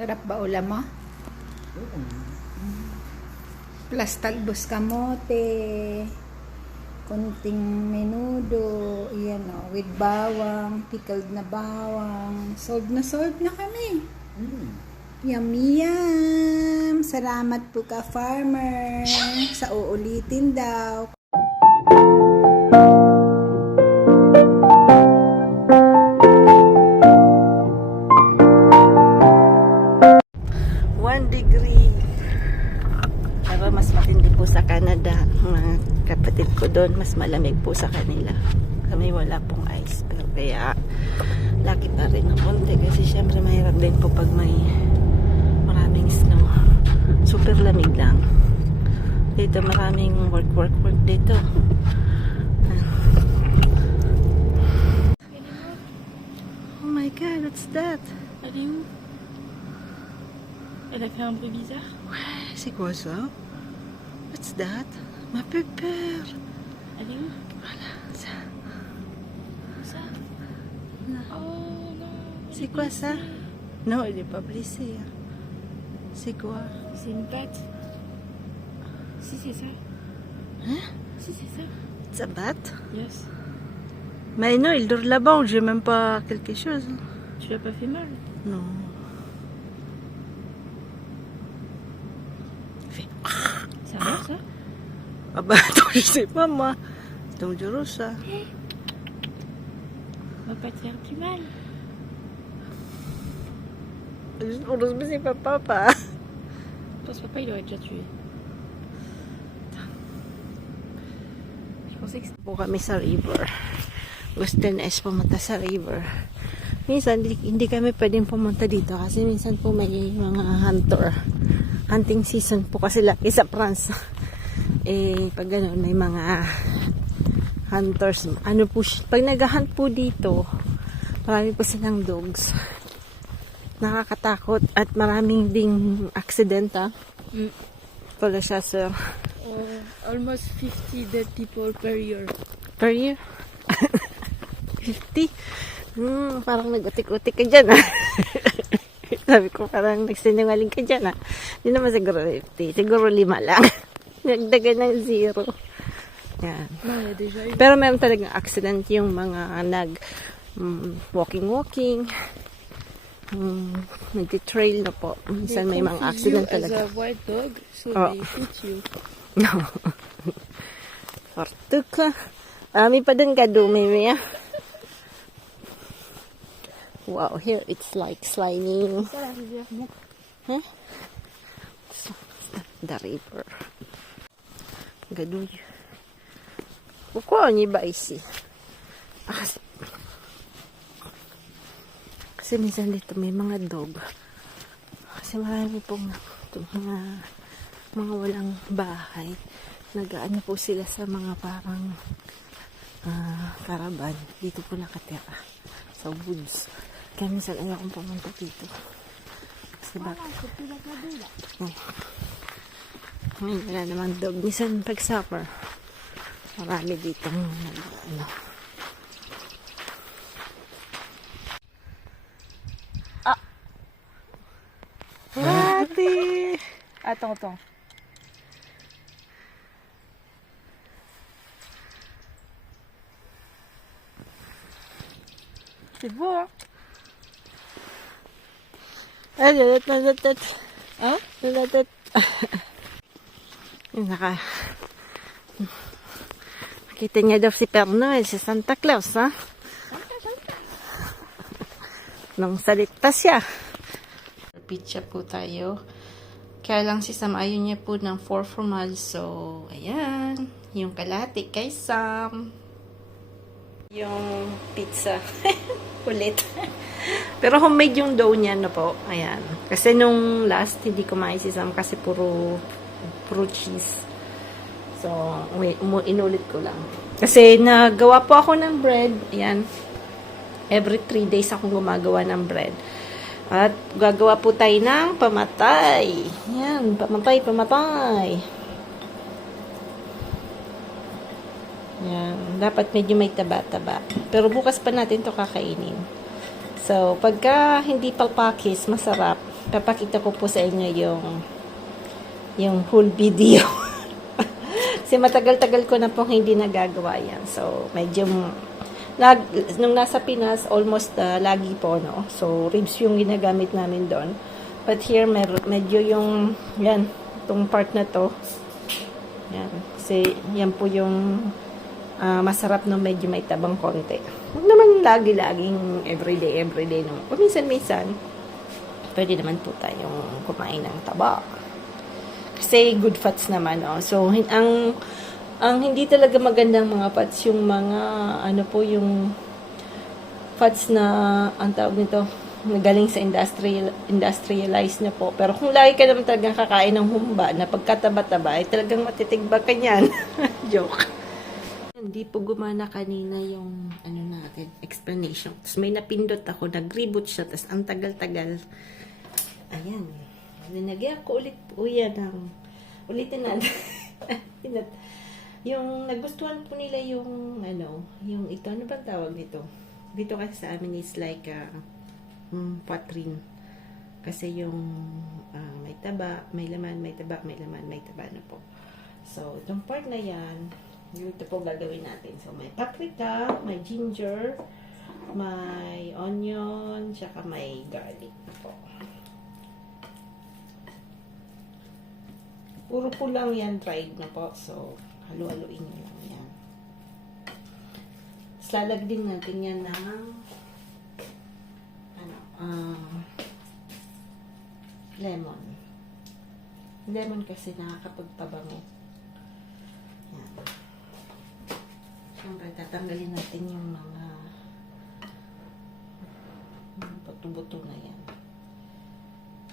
Sarap ba ulam mo? Plus talbos kamote, konting menudo, yan o, with bawang, pickled na bawang. Solve na kami. Yummy yum! Salamat po ka, farmer. Sa uulitin daw. Degree. Pero mas matindi po sa Canada. Mga kapatid ko doon, mas malamig po sa kanila. Kami wala pong ice. Pero kaya, laki pa rin ng konti. Kasi syempre mahirap din po pag may maraming snow. Super lamig lang. Dito maraming work dito. Oh my God, what's that? Elle est où? Elle a fait un bruit bizarre. Ouais, c'est quoi ça? What's that? Ma peur. Elle est où? Voilà, ça. Ça? Là. Oh non. C'est quoi ça? Non, il est pas blessé. Hein. C'est quoi? C'est une patte. Si c'est ça. Hein? Si c'est ça. It's a bat? Yes. Mais non, il dort là-bas, j'ai même pas quelque chose. Tu l'as pas fait mal? Non. Ça va ça? Ah bah attends, je sais pas moi. C'est dangereux ça. On va pas te faire du mal. Heureusement c'est pas papa. Je pense papa il aurait déjà tué. Je pensais que c'était... Po kami sa river. Gusto na is pumunta sa river. Minsan hindi kami pwedeng pumunta dito kasi minsan po may mga hunting season po kasi laki sa France. Pag gano'n may mga hunters. Ano po, pag nag-hunt po dito, marami po silang dogs. Nakakatakot at maraming ding aksidenta. Pala siya, sir. Almost 50 dead people per year. Per year? 50? Parang nag-utik-utik ka dyan, ah. Sabi ko, parang nagsinungaling ka dyan, ah. Hindi naman siguro 50. Siguro 5 lang. Nagdagan ng 0. Yan. Non, il y a déjà eu. Pero meron talagang accident yung mga walking. Nag-trail na po. Minsan may mga accident talaga. As a white dog, so Oh. they hit you. No. Fartuk. Ami pa din kadumi niya. Wow, here it's like sliding. Ça la rivière, montre. Huh? The river. Gaduy. Kukuha niya ba isi? Kasi minsan dito may mga dog. Kasi marami pong mga walang bahay. Nag-ano po sila sa mga parang caravan. Dito po nakatira. Sa woods. Kaya minsan ayokong pumunta dito. Kasi ngayon wala namang dog. Minsan pag summer, marami ditong ano. Ate! Attends. C'est beau, hein? Lalat. Hein? Lalat. Nakita niya daw si Pernoy, si Santa Claus, ha? Nung salita siya. Pizza po tayo. Kaya lang si Sam ayaw niya po ng 4 fromage. So, ayan. Yung kalahati kay Sam. Yung pizza. Ulit. Pero homemade yung dough niya na po. Ayan. Kasi nung last, hindi kumain si Sam kasi puro cheese. So, inulit ko lang. Kasi nagawa po ako ng bread. Ayan. Every 3 days akong gumagawa ng bread. At gagawa po tayo ng pamatay. Ayan. Pamatay. Ayan. Dapat medyo may taba-taba. Pero bukas pa natin to kakainin. So, pagka hindi palpakis, masarap. papakita ko po sa inyo yung whole video. Kasi matagal-tagal ko na pong hindi nagagawa yan. So, medyo, nung nasa Pinas, almost lagi po, no? So, ribs yung ginagamit namin doon. But here, medyo yung, yan, itong part na to. Yan. Kasi, yan po yung masarap no, medyo may tabang konti. Huwag naman lagi-laging everyday, no? Minsan-minsan, pwede naman po tayong kumain ng taba. Kasi good fats naman, oh. So, ang hindi talaga magandang mga fats, yung mga, ano po, yung fats na, ang tawag nito, galing sa industrialized na po. Pero kung lagi ka naman talagang kakain ng humba, na pagkataba-taba, ay talagang matitigbag ka niyan. Joke. Hindi po gumana kanina yung, ano natin, explanation. Tapos may napindot ako, nag-reboot siya, tapos ang tagal-tagal. Ayan. Linagyan ko ulit po yan ulitin natin. Yung nagustuhan po nila yung yung ito, ano ba tawag nito? Dito kasi sa amin is like poitrine. Kasi yung may taba, may laman, may taba, may laman, may taba na po. So, itong part na yan, ito po gagawin natin. So, may paprika, may ginger, may onion, tsaka may garlic na po. Puro po lang yan dried na po. So, halu-haluin nyo lang yan. Lalagyan natin yan ng lemon. Lemon kasi nakakapagpabango. Yan. Siyempre, tatanggalin natin yung mga buto-buto na yan.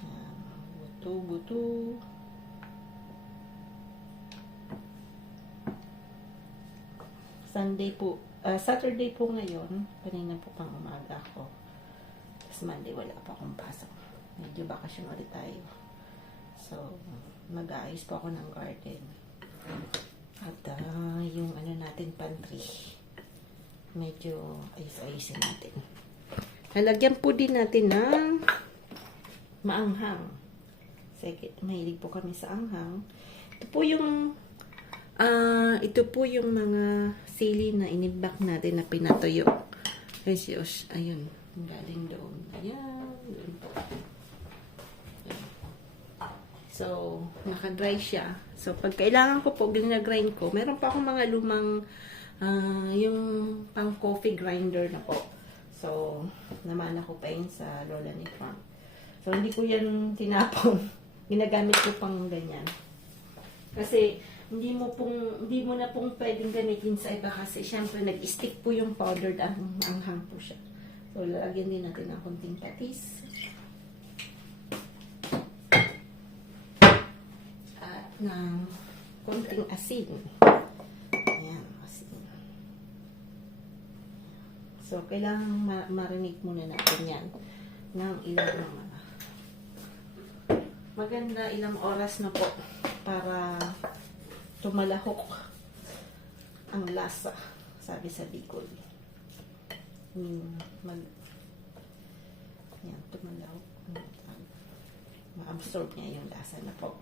Yan. Buto-buto. Saturday po ngayon, kanina po pang umaga ako. Tapos Monday wala pa akong pasok. Medyo bakasyon ulit tayo. So, mag-aayos po ako ng garden. At yung natin pantry, medyo ayos-ayosin natin. Lalagyan po din natin ng maanghang. Sige, mahilig po kami sa anghang. Ito po yung mga sili na inibak natin na pinatuyo. Ayun, galing doon. Ayan, doon po. Ayan. So, naka-dry siya. So, pag kailangan ko po, ginagrind ko, meron pa akong mga lumang yung pang coffee grinder na po. So, namana ko pa yun sa lola ni Frank. So, hindi ko yan tinapon. Ginagamit ko pang ganyan. Kasi, hindi mo na pong pwedeng gamitin sa iba kasi syempre nag-stick po yung powdered anghang po siya. So, lalagyan din natin ng konting patis. At ng konting asin. Ayan, asin. So, kailangan marinig muna natin yan ng ilang maganda ilang oras na po para tumalahok ang lasa, sabi sa Bicol. Yan, tumalahok. Ma-absorb niya yung lasa na po.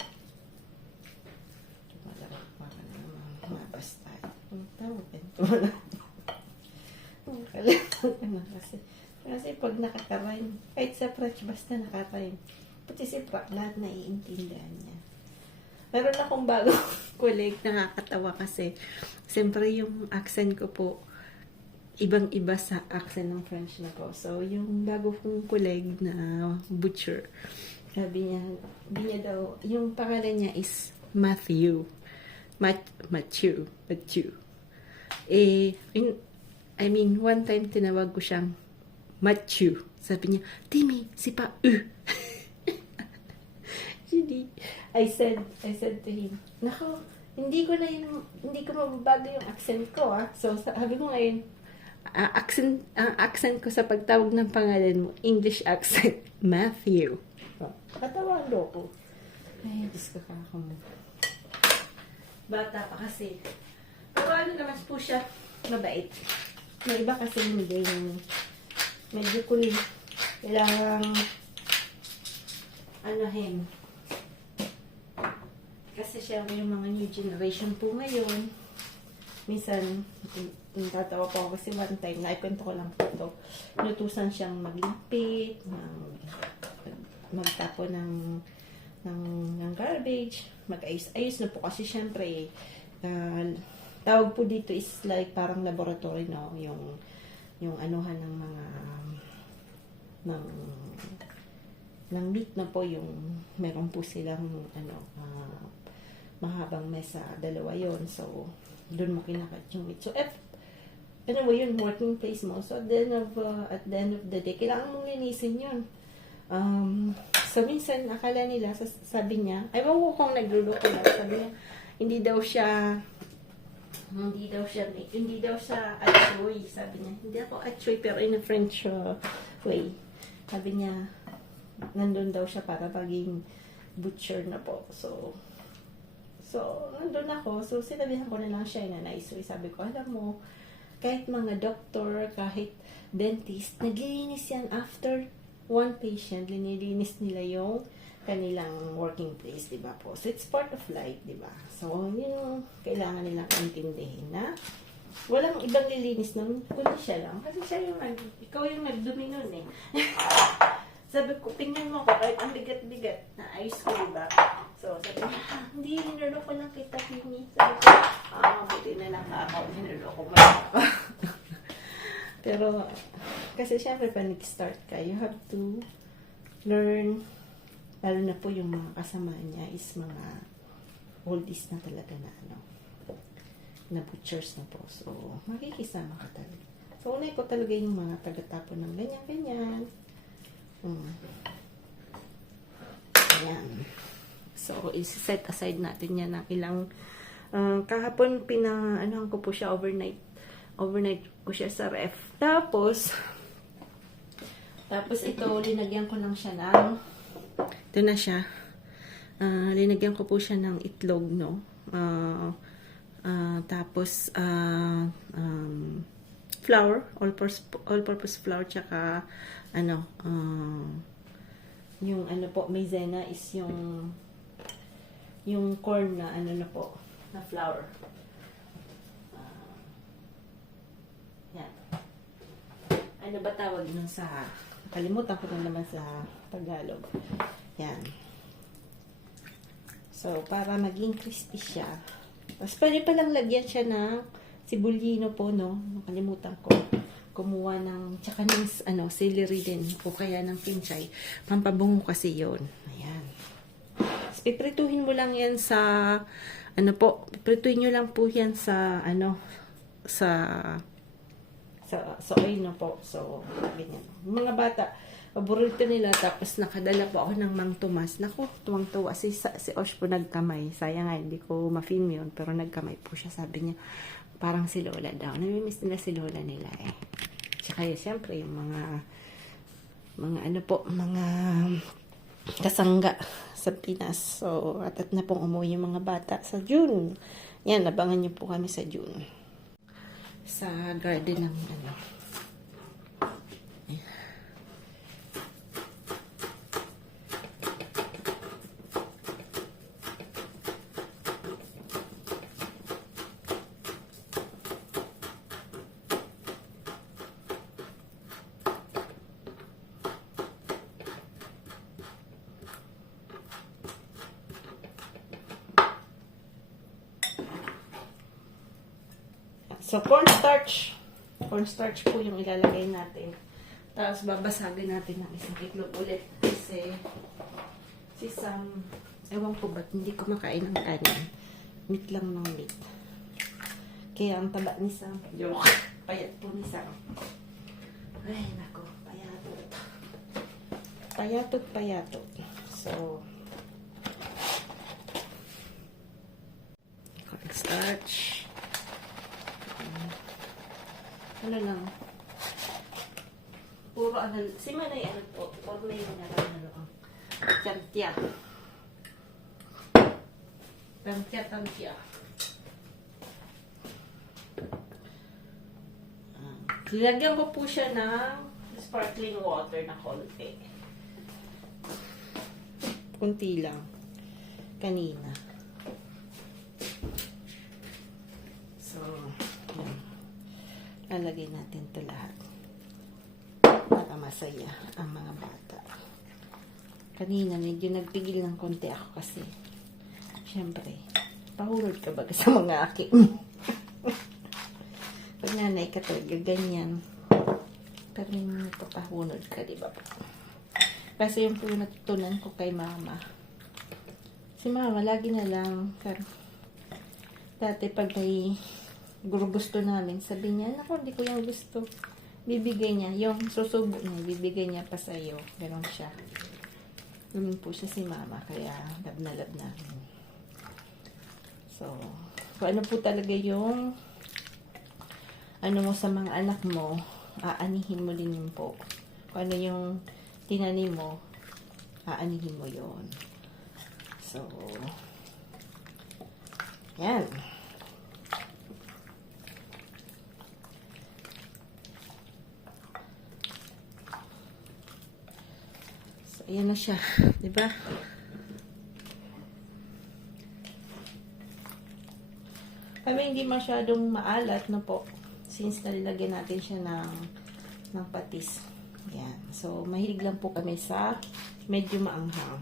Tumalahok para naman mabasta. Ang tawag yan, tumalahok. Kasi pag nakaka-rhyme, kahit sa French, basta nakaka-rhyme. Pati si Frank, lahat naiintindihan niya. Meron akong bagong colleague, nakakatawa kasi siyempre yung accent ko po ibang-iba sa accent ng French na po. So, yung bago kong colleague na butcher, sabi niya daw, yung pangalan niya is Matthew. Matthew. One time tinawag ko siyang Matthew. Sabi niya, Timmy, si pa I said to him, nako, hindi ko mababago yung accent ko, ah. So, sabi ko ngayon, accent ko sa pagtawag ng pangalan mo, English accent, Matthew. Katawang loko. Ay, Diyos ko bata pa kasi. Pero naman po siya, mabait. Yung iba kasi hindi yung medyo cool. Kailangan anahin. Kasi syempre yung mga new generation po ngayon, minsan, tatawa po ako kasi one time, naikwento ko lang po ito, inutusan siyang maglimpit, magtapo ng garbage, mag-ayos na po kasi syempre, tawag po dito is like parang laboratory, no? Yung anuhan ng mga ng meat na po yung meron po silang mahabang mesa, dalawa yon. So doon mo kinakat yung meat. So anyway, yun, working place mo. So at the end of the day, kailangan mong linisin yun. So minsan akala nila, sabi niya, ay wag kong nagluluto na. Sabi niya, hindi daw siya achoy. Sabi niya, hindi ako achoy pero in a French way. Sabi niya, nandun daw siya para maging butcher na po. So nandun ako. So, sinabihan ko na lang siya na nice way. Sabi ko, alam mo, kahit mga doctor, kahit dentist, naglilinis yan after one patient. Linilinis nila yung kanilang working place, di ba po? So, it's part of life, di ba? So, yun kailangan nilang intindihin na walang ibang lilinis nun, kundi siya lang. Kasi siya yung, ikaw yung nagdumi nun eh. Sabi ko, tingnan mo ko, kahit ang bigat-bigat na ayos ko, di ba? So, sabi niya, hindi, hinuloko lang kita, Kimi. Sabi ko, buti na lang ako, hinuloko mo lang ako. Pero, kasi syempre, pa nag-start ka, you have to learn, lalo na po yung mga kasama niya is mga oldies na talaga na butchers na po. So, makikisama ka talaga. So, unay ko talaga yung mga taga-tapon ng ganyan-ganyan. Ayan. So, isi-set aside natin yan ng ilang kahapon anuhan ko po siya overnight ko siya sa ref. Tapos ito, linagyan ko lang siya ng ito na siya. Linagyan ko po siya ng itlog, no? Tapos flour, all-purpose flour, tsaka yung po, maizena is yung corn na na po, na flour. Yan. Ano ba tawag nun sa, kalimutan ko na naman sa Tagalog. Yan. So, para maging crispy siya. Tapos, pwede palang lagyan siya ng sibulino po, no? Nakalimutan ko. Kumuha ng, tsaka ng, celery din. O kaya ng pinchay. Pampabungo kasi yon. Ayan. Tapos, piprituhin mo lang yan sa, piprituhin nyo lang po yan sa, sa oil na po. So, ganyan. Mga bata, paborito nila, tapos nakadala po ako ng Mang Tomas. Naku, tuwang-tuwa. Si Osh po nagkamay. Sayang nga, hindi ko ma-film yun, pero nagkamay po siya. Sabi niya, parang si Lola daw. Namimiss nila si Lola nila eh. Tsaka siyempre, yung mga kasangga sa Pinas. So, at na pong umuwi yung mga bata sa June. Yan, abangan niyo po kami sa June. Sa garden ng So, cornstarch. Cornstarch po yung ilalagay natin. Tapos, babasagin natin ng isang itlog ulit. Kasi, si Sam, ewan ko ba't hindi ko makain ng kanin. Meat lang ng meat. Kaya, ang taba ni Sam. Joke. Payat po ni Sam. Ay, nako. Payatot. Payatot. So, cornstarch. Ano lang. Puro si Manay po. Puro may ang tantya. Tantya. Lagyan ko po siya ng sparkling water na konti. kunti lang. Kanina. So, yan. Lalagay natin ito lahat. Para masaya ang mga bata. Kanina, medyo nagpigil ng konti ako kasi, syempre, pahulod ka ba sa mga aki mo? Pag nanay ka talaga, ganyan. Pero yung papahunod ka, di ba? Kasi yung po natutunan ko kay mama. Si mama, lagi na lang, dati pag may gusto namin, sabi niya, naku, hindi ko yung gusto. Bibigay niya, yung susubo niya, bibigay niya pa sa'yo. Ganon siya. Ganun po siya si mama, kaya love na love namin. So, kung ano po talaga yung ano mo sa mga anak mo, aanihin mo din yun po. Kung ano yung tinanim mo, aanihin mo yun. So, yan. So, ayan na siya. Diba? Kami hindi masyadong maalat na po. Since nalilagyan natin siya ng patis. Yan. So, mahilig lang po kami sa medyo maanghang.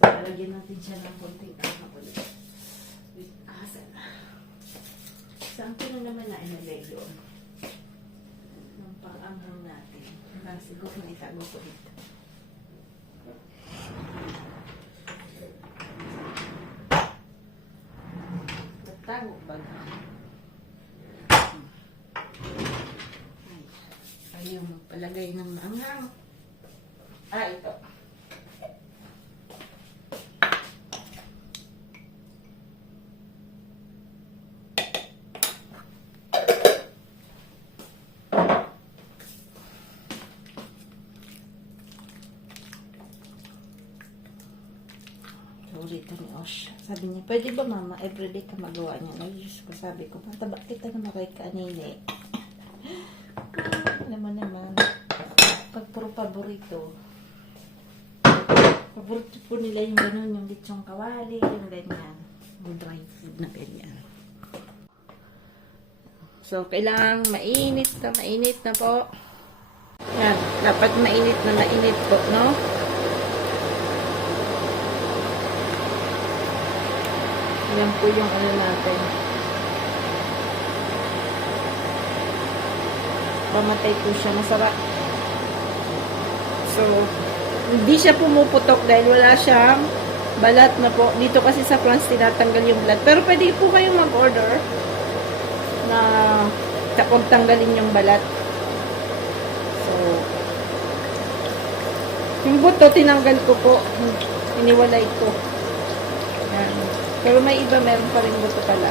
So, lalagyan natin siya ng konting anghang ulit. With asal. Saan ko na naman na inalagay yun? Ng pang-anghang natin. Siguro na itago ko dito. Tago ba na? Ayaw magpalagay ng maanghang. Ito. Dito ni Osh. Sabi niya, pwede ba mama, everyday ka magawa niya? Diyos ko, sabi ko, pataba kita naman kay kanini. Alam mo naman, pag puro paborito po nila yung ganun, yung litsong kawali, yung ganyan, yung dry food na ganyan. So, kailangan mainit na po. Yan, dapat mainit po, no? Yan po yung ano natin. Mamatay po siya. Masarap. So, hindi siya pumuputok dahil wala siyang balat na po. Dito kasi sa France, tinatanggal yung balat. Pero pwede po kayong mag-order na tapos tanggalin yung balat. So, yung buto, tinanggal ko po. Iniwalay ko. Yan. Pero may iba, meron pa rin buto pala.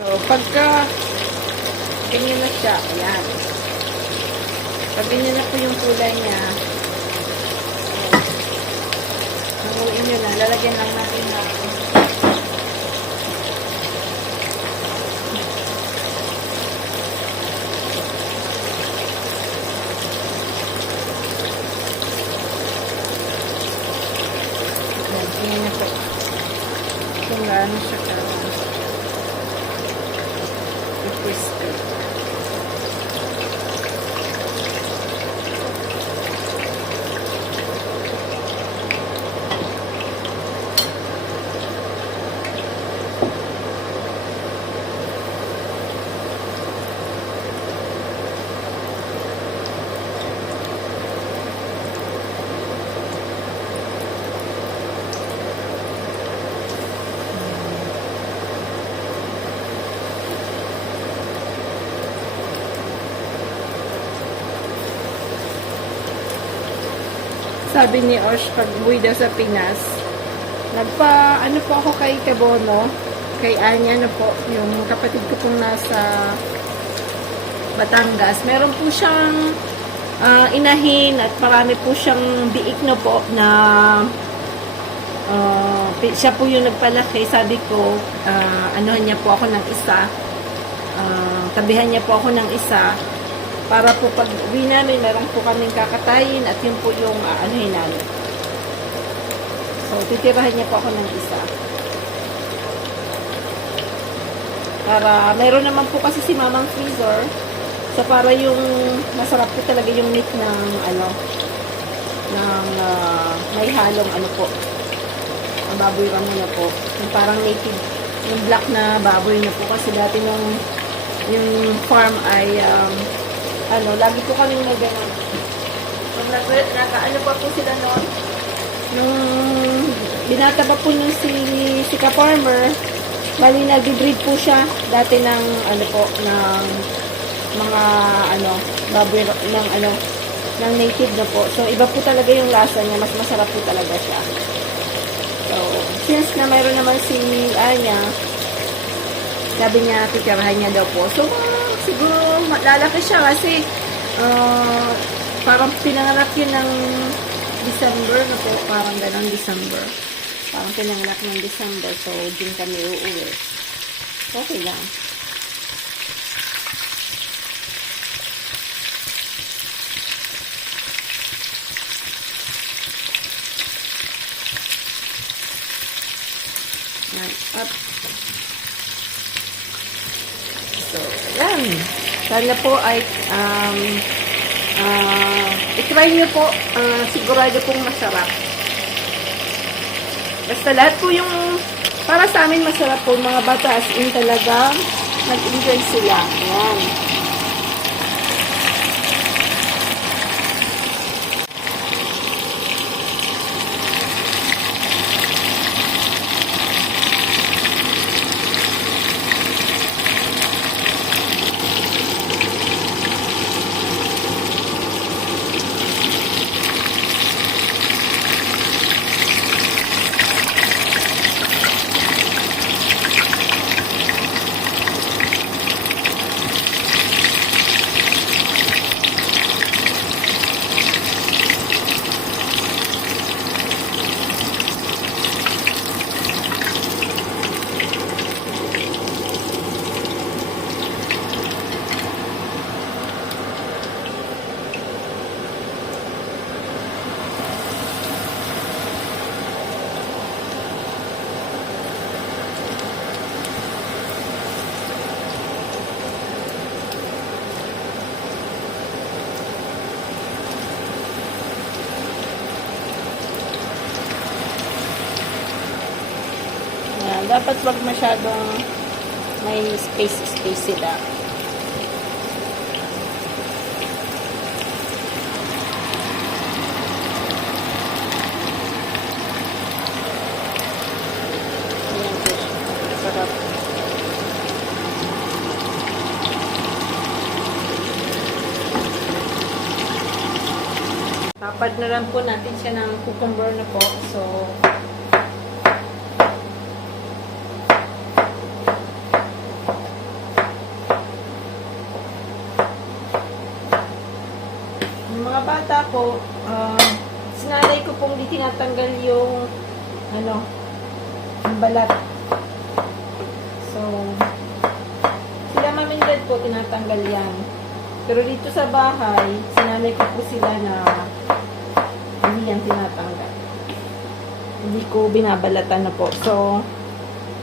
So, pagka ganyan na siya, ayan. Pag ganyan na po yung kulay niya, hanguin nyo lang, lalagyan lang natin na tingnan nyo po kung gaano siya crispy. Sabi ni Osh, pag uwi daw sa Pinas, ano po ako kay Kabono, kay Anya, po, yung kapatid ko pong nasa Batangas. Meron po siyang inahin at marami po siyang biik na po na siya po yung nagpalaki. Sabi ko, anuhan niya po ako ng isa. Tabihan niya po ako ng isa para po pag uwi namin, meron po kaming kakatayin at yun po yung anuhin namin. So, titirahan niya po ako ng isa. Para, meron naman po kasi si mamang freezer. So, para yung, masarap po talaga yung meat ng, may halong po, ang baboy ramo na po. Yung parang native, yung black na baboy na po. Kasi dati nung, yung farm ay, lagi po kaming nagano. Nung naka-ano pa po sila noon, nung binata pa po nung si ka-farmer, bali nag-breed po siya dati ng ng mga baboy ng native na po. So iba po talaga yung lasa niya, mas masarap po talaga siya. So since na mayroon naman si Anya, sabi niya titirahan niya daw po. So siguro lalaki siya kasi parang pinanganak yun ng December na po, parang ganang December. Parang pinanganak ng December, so din kami uuwi. Okay lang. Yan, up. So, yan. Sana po ay i-try nyo po. Sigurado pong masarap. Basta lahat po yung para sa amin masarap po mga bata, as in talagang nag-enjoy sila. Ayan. Dapat wag masyadong may space sila. Ayan po siya. Sarap. Tapad na lang po natin siya ng cucumber na po. So, mga bata po, sinanay ko pong di tinatanggal yung yung balat. So, sila mamindad po tinatanggal yan. Pero dito sa bahay, sinanay ko po sila na hindi yan tinatanggal. Hindi ko binabalatan na po. So,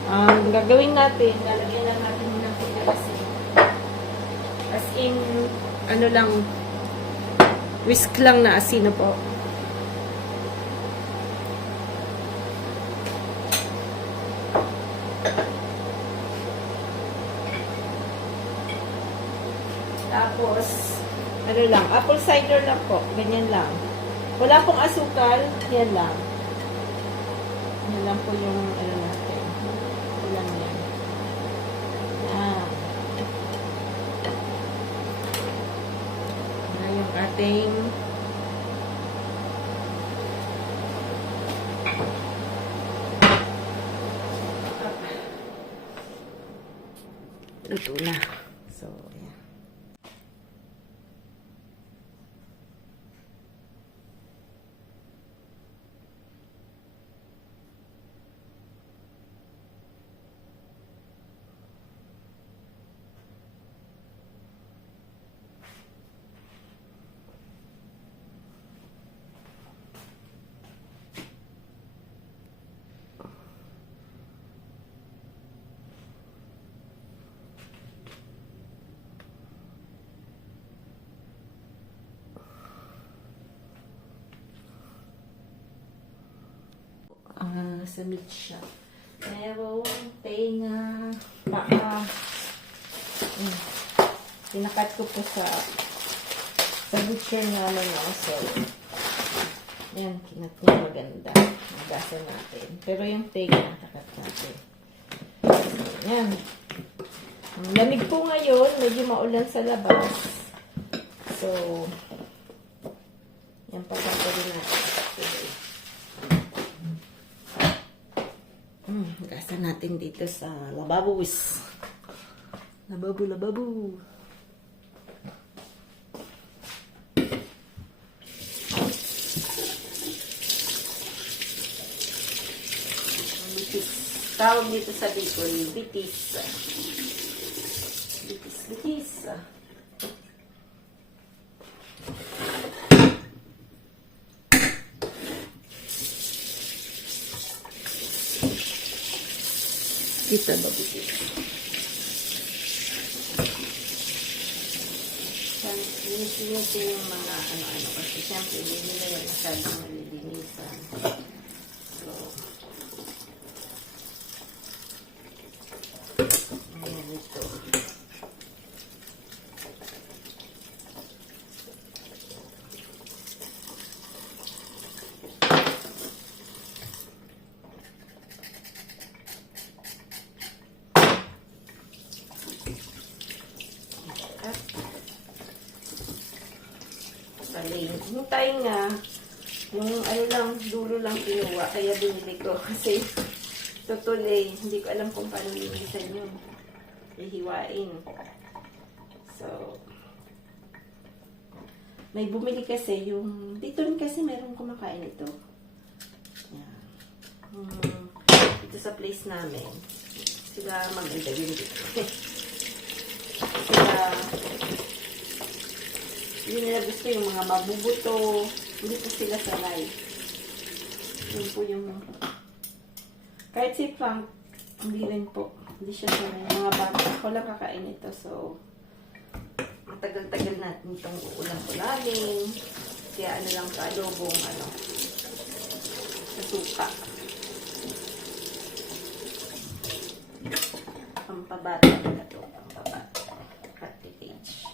ang gagawin natin, lalagyan lang natin ng asin. As in, lang, whisk lang na asin na po. Tapos, lang, apple cider lang po. Ganyan lang. Wala pong asukal. Yan lang. Yan lang po yung, natin. Yan yan. Yan. Yan yung ating luto na. So, ayan. nasa meat siya. Merong tenga, paa. Pinakat ko po sa butcher namin. So, yan, kinat niya maganda. Magasan natin. Pero yung tenga, nakakat natin. Yan. Ang lamig po ngayon, medyo maulan sa labas. So, yan pagkakaroon natin. Gasan natin dito sa lababos. Lababo. Bitis. Tawag dito sa Bicol, bitis. Bitis. Kita ba bitis? Linisin yung mga ano-ano kasi siyempre hindi nila yan masyadong malilinisan. So, ayan ito. Yung tainga, yung ano lang, dulo lang kinuha, kaya binili ko. Kasi, tutuloy, hindi ko alam kung paano linisan yun. Ihiwain. So, may bumili kasi yung, dito rin kasi merong kumakain ito. Yan. Dito sa place namin. Sila maganda yun dito. Sila, hindi nila gusto yung mga mabubuto. Hindi po sila sanay. Yun po yung... Kahit si Frank, hindi rin po. Hindi siya sanay. Mga bata, ako lang kakain ito. So, matagal-tagal natin itong ulam-ulamin. Kaya ano lang sa adobong, sa suka. Pampabata na ito. Pampabata. Cottage.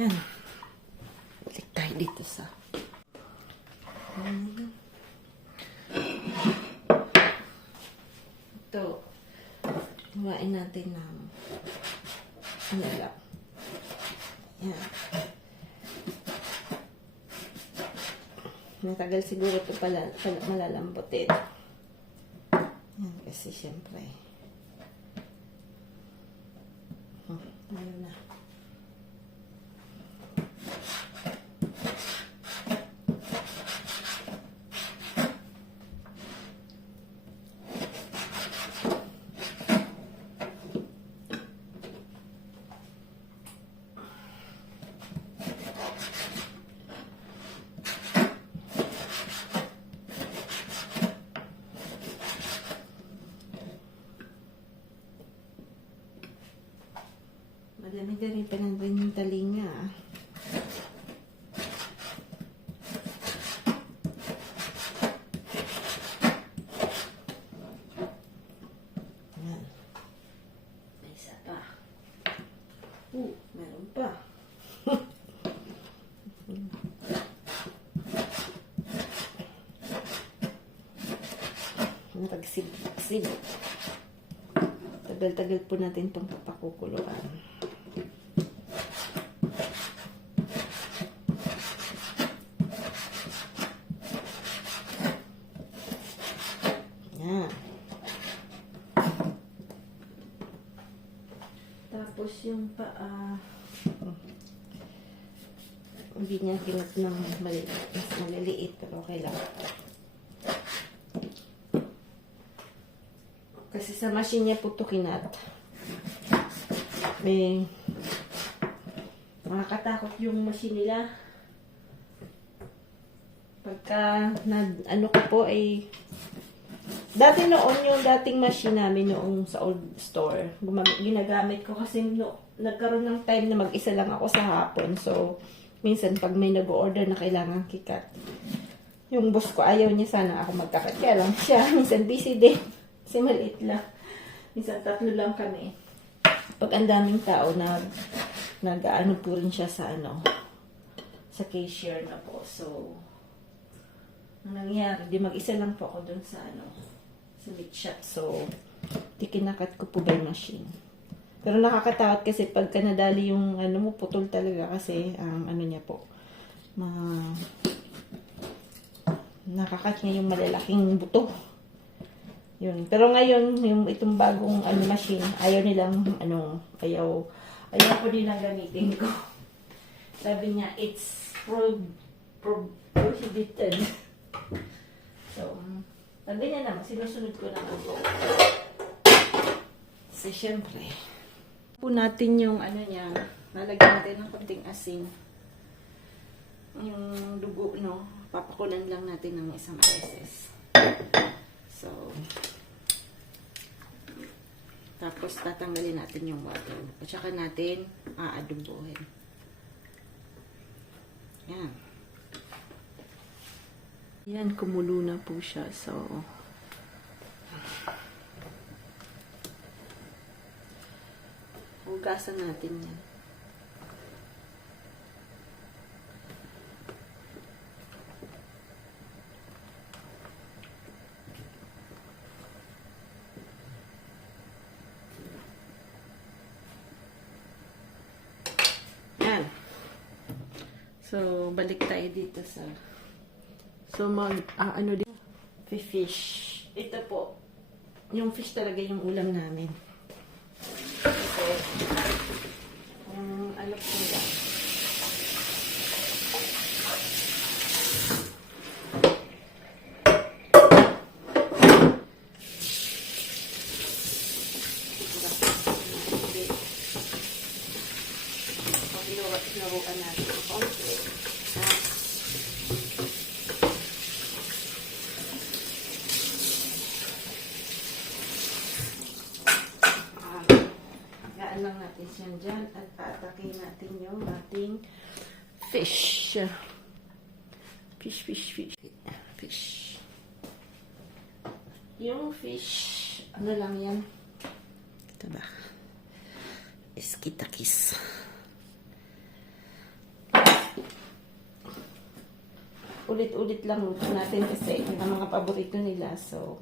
Yan. Balik tayo dito sa ito. Huwain natin ng ano lang. Yan. Matagal siguro ito malalambutin. Yan kasi syempre. Ano na. Madami na rin panandun yung talinga. Ayan. May isa pa. Meron pa. Natagsib-sib. Tagal-tagal po natin itong papakukuluan. Tapos yung paa, hindi niya kinat ng maliliit, pero okay lang. Kasi sa machine niya po ito kinat. May makakatakot yung machine nila. Pagka ano ko po ay Dati noon yung dating machine namin noong sa old store, ginagamit ko kasi nagkaroon ng time na mag-isa lang ako sa hapon. So, minsan pag may nag-order na kailangan kikat, yung boss ko ayaw niya sana ako magkakat. Kaya lang siya, minsan busy din. Kasi maliit lang. Minsan 3 lang kami. Pag ang daming tao, nag-ano po rin siya sa sa cashier na po. So, ang nangyari, di mag-isa lang po ako dun sa sa meat shop. So, di kinakat ko po by machine. Pero nakakatakot kasi pagka nadali yung mo, putol talaga kasi ang niya po, nakakat niya yung malalaking buto. Yun. Pero ngayon, yung itong bagong machine, ayaw nilang, ayaw ko nilang gamitin ko. Sabi niya, it's prohibited. So, sabi niya naman, sinusunod ko na ako. Kasi syempre, po natin yung niya, nalagyan natin ng konting asin. Yung dugo, papakulan lang natin ng isang beses. So, tapos tatanggalin natin yung water. At saka natin aadubuhin. Yan. Yan, kumulo na po siya. So, hugasan natin yan. Yan. So, balik tayo dito sa din fish. Ito po, yung fish talaga yung ulam namin. Ito, po yan. Pag-inuruan natin ang konti. Lang natin siya dyan at paatakin natin yung ating fish. Fish. Yung fish, lang yan? Ito ba? Iskitakis. Ulit-ulit lang luto natin kasi ang mga paborito nila. So,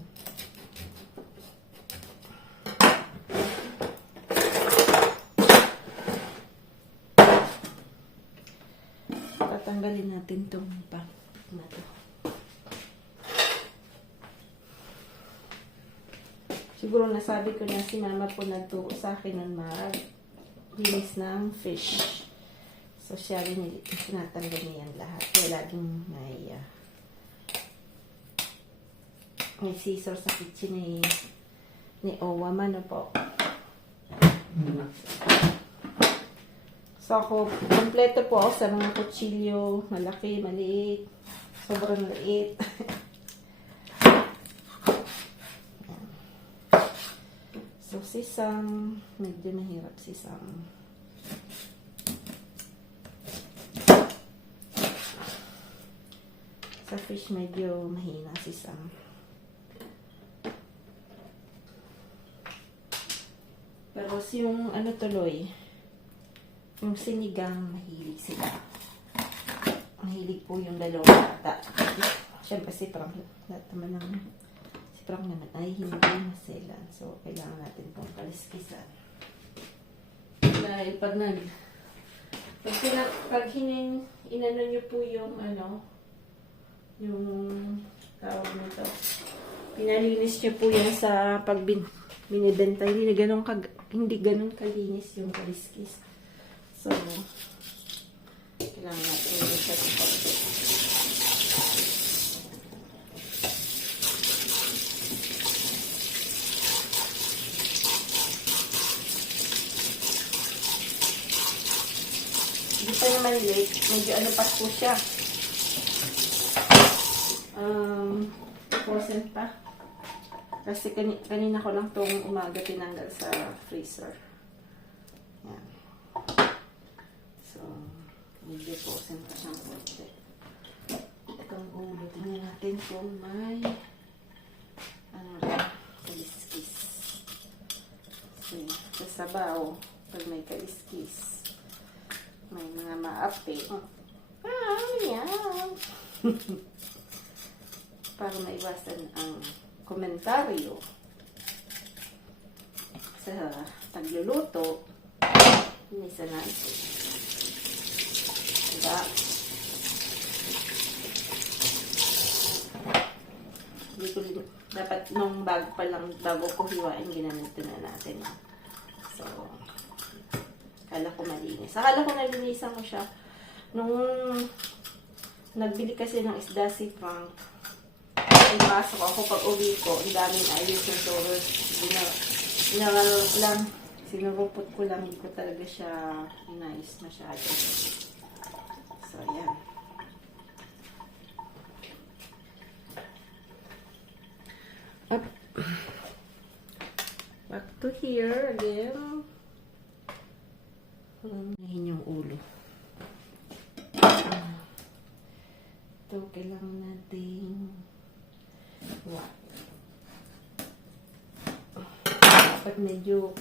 tatanggalin natin itong na to. Siguro nasabi ko na si mama po nagturo sa akin nun maglinis ng fish. So, siya rin tinatanggal niya yan lahat. Kaya laging may scissor sa kitchen ni Owa man po. So, ako, kompleto po ako sa mga kutsilyo. Malaki, maliit. Sobrang liit. So, sisang. Medyo mahirap sisang. Sa fish, medyo mahina sisang. Pero yung tuloy, yung sinigang, mahilig sila. Mahilig po yung dalawang bata. Siyempre, si Frank, lahat naman si Frank naman ay hindi maselan. So, kailangan natin pong kaliskisan. Dahil pag inano nyo po yung yung tawag nito, pinalinis nyo po yan sa binibenta. Hindi ganun kalinis yung kaliskis. So, kailangan natin yung siya sa pagkakas. Hindi pa naman late. Medyo pa po siya. 4 pa. Kasi kanina ko lang tong umaga tinanggal sa freezer. Yan. So, medyo posen pa siyang konti. Itong ulo, tingnan natin kung may kaliskis. So, sa sabaw, pag may kaliskis, may mga maapi. Yan. Para maiwasan ang komentaryo sa pagluluto, inisa natin. Diba? Dapat nung bago ko hiwain, ginamito na natin. So, akala ko malinis. Akala ko nalinisan ko siya. Nung nagbili kasi ng isda si Frank, pasok ako pag uwi ko, ang daming ayos yung soros. Binaralot lang, sinurupot ko lang, hindi ko talaga siya inayos masyado. So, yan. Up. Back to here again. Ngayon yung ulo. Ito, kailangan natin dapat medyo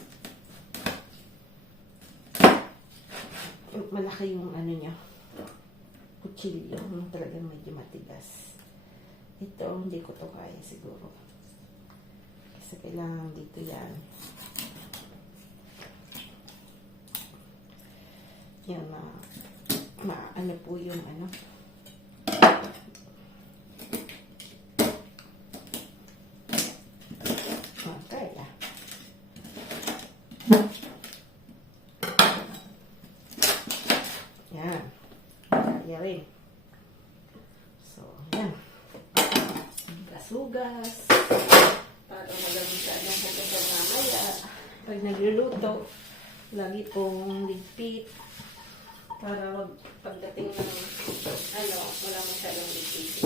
malaki yung ano niya, kutsilyo, talagang medyo matigas. Ito, hindi ko to kaya siguro. Kasi kailangan dito yan. Yan, ano po yung ano. Okay, yan. Kaya rin. So, yan. Gas-ugas. Para masyadong pupunta mamaya. Pag nagluluto, lagi pong ligpit. Para pagdating ng wala masyadong ligpit.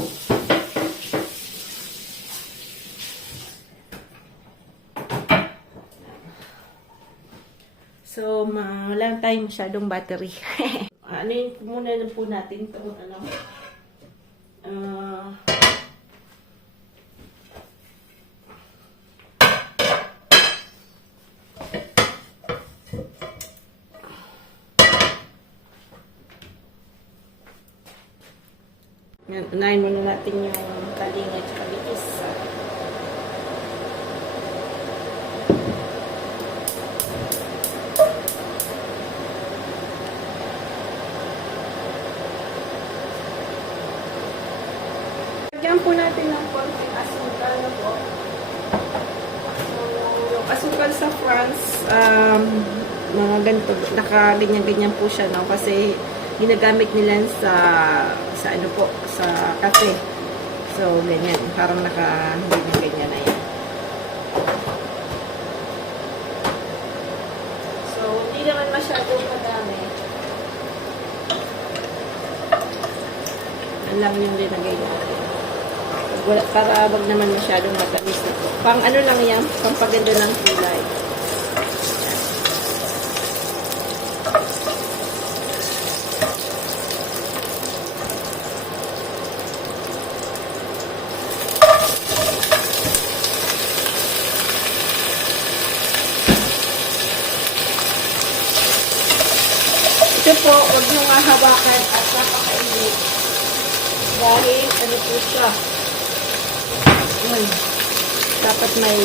So, wala tayong masyadong battery. Ano yun muna na po natin itong unahin muna natin yung kalinga at kalikis. Lagyan po natin ng konting asukal na po. Yung asukal sa France, mga ganito, nakaganyan-ganyan po siya, no? Kasi ginagamit nila sa ano po, sa kape. So, ganyan. Parang naka-ganyan na yan. So, hindi naman masyadong madami. Yan lang yung linagay natin. Para wag naman masyadong matamis na po. Pang ano lang yan, pampaganda ng kulay. Ito po, huwag nyo nga hawakan at napakainit. Dahil, ano po siya? Dapat may...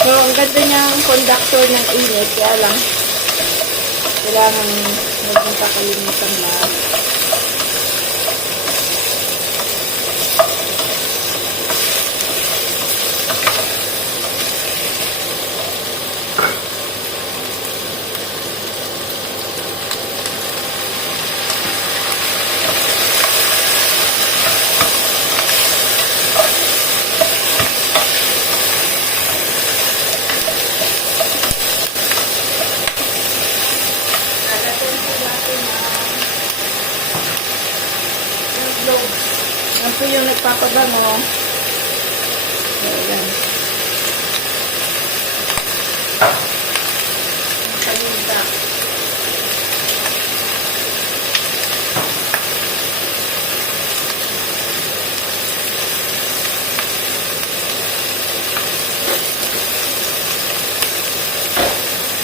So, ang ganda niyang conductor ng init. Kaya lang, kailangan huwag nyo kakalimutan lang. Yan po yung nagpapabango. Paminta.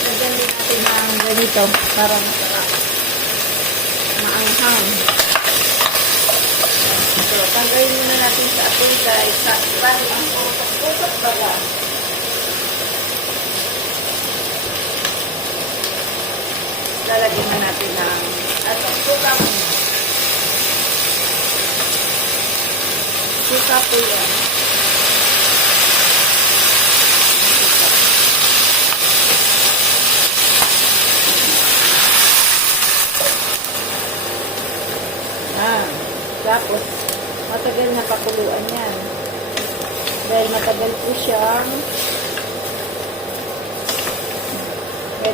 Lagyan din natin ng ganito para masarap. Maanghang. So, tanggalin muna natin sa apoy guys. Sa parang ang utot baga. Lalagyan na natin ng suka mo. Suka po yan. Tapos, matagal na pakuluan yan. Dahil matagal po siyang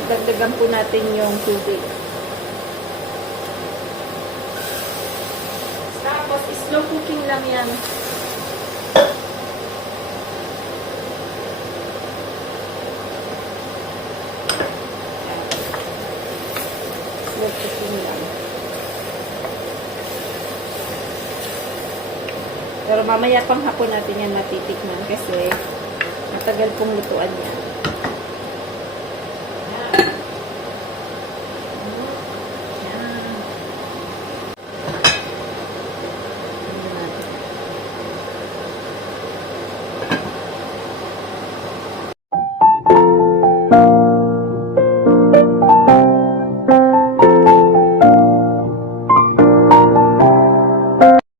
dagdagan po natin yung tubig. Tapos, slow cooking lang yan. Slow cooking lang. Pero mamaya pang hapon natin yan matitikman kasi matagal pong lutuan yan.